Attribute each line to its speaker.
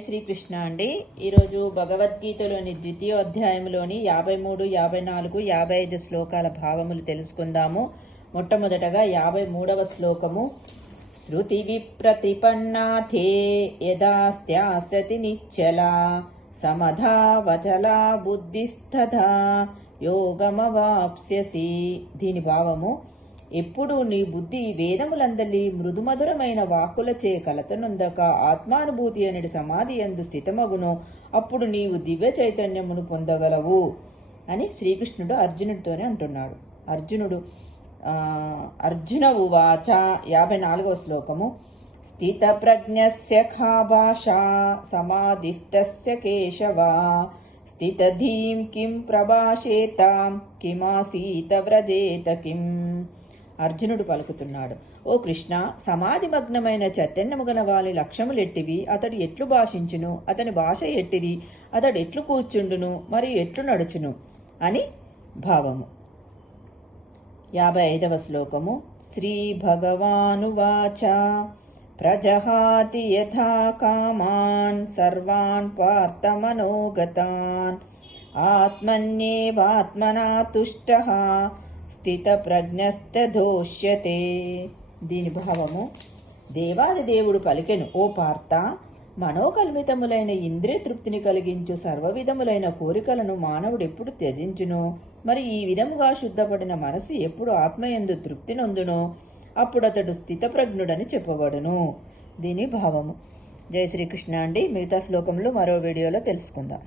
Speaker 1: శ్రీకృష్ణ అండి. ఈరోజు భగవద్గీతలోని ద్వితీయోధ్యాయంలోని యాభై మూడు యాభై నాలుగు యాభై ఐదు శ్లోకాల భావములు తెలుసుకుందాము. మొట్టమొదటగా యాభై మూడవ శ్లోకము. శృతి విప్రతిపన్నాథే యదాస్త్యాసతి నిశ్చలా సమధావచలా బుద్ధిస్తథా యోగమవాప్స్యసి. దీని భావము ఎప్పుడు నీ బుద్ధి వేదములందలి మృదుమధురమైన వాక్కులచే కలతనుందక ఆత్మానుభూతి అనేది సమాధి ఎందు స్థితమగును. అప్పుడు నీవు దివ్య చైతన్యమును పొందగలవు అని శ్రీకృష్ణుడు అర్జునుడితోనే అంటున్నాడు. అర్జునుడు అర్జున ఉవాచ యాభై నాలుగవ శ్లోకము. స్థిత ప్రజ్ఞస్య ఖా సమాధిస్తస్య కేశవ. స్థితధీం కిం ప్రభాషేతాం కిమాసీత వ్రజేత కిం. అర్జునుడు పలుకుతున్నాడు. ఓ కృష్ణ సమాధి మగ్నమైన చైతన్యముగన వాలి లక్ష్యములెట్టివి అతడు ఎట్లు భాషించును? అతని భాష ఎట్టిది? అతడు ఎట్లు కూర్చుండును? మరియు ఎట్లు నడుచును? అని భావము. యాభై ఐదవ శ్లోకము. శ్రీ భగవానువాచ ప్రజహాతి యథా కామాన్ సర్వాన్ పార్థమనోగతాన్ ఆత్మన్యేవాత్మనా తుష్ట స్థితప్రజ్ఞస్తదోష్యతే దీని భావము దేవాది దేవుడు పలికెను ఓ పార్త మనోకల్మితములైన ఇంద్రియ తృప్తిని కలిగించు సర్వవిధములైన కోరికలను మానవుడు ఎప్పుడు త్యజించును? మరి ఈ విధముగా శుద్ధపడిన మనసు ఎప్పుడు ఆత్మయందు తృప్తి నొందునో? అప్పుడు అతడు స్థితప్రజ్ఞుడని చెప్పబడును. దీని భావము జయ శ్రీకృష్ణ అండి. మిగతా శ్లోకములు మరో వీడియోలో తెలుసుకుందాం.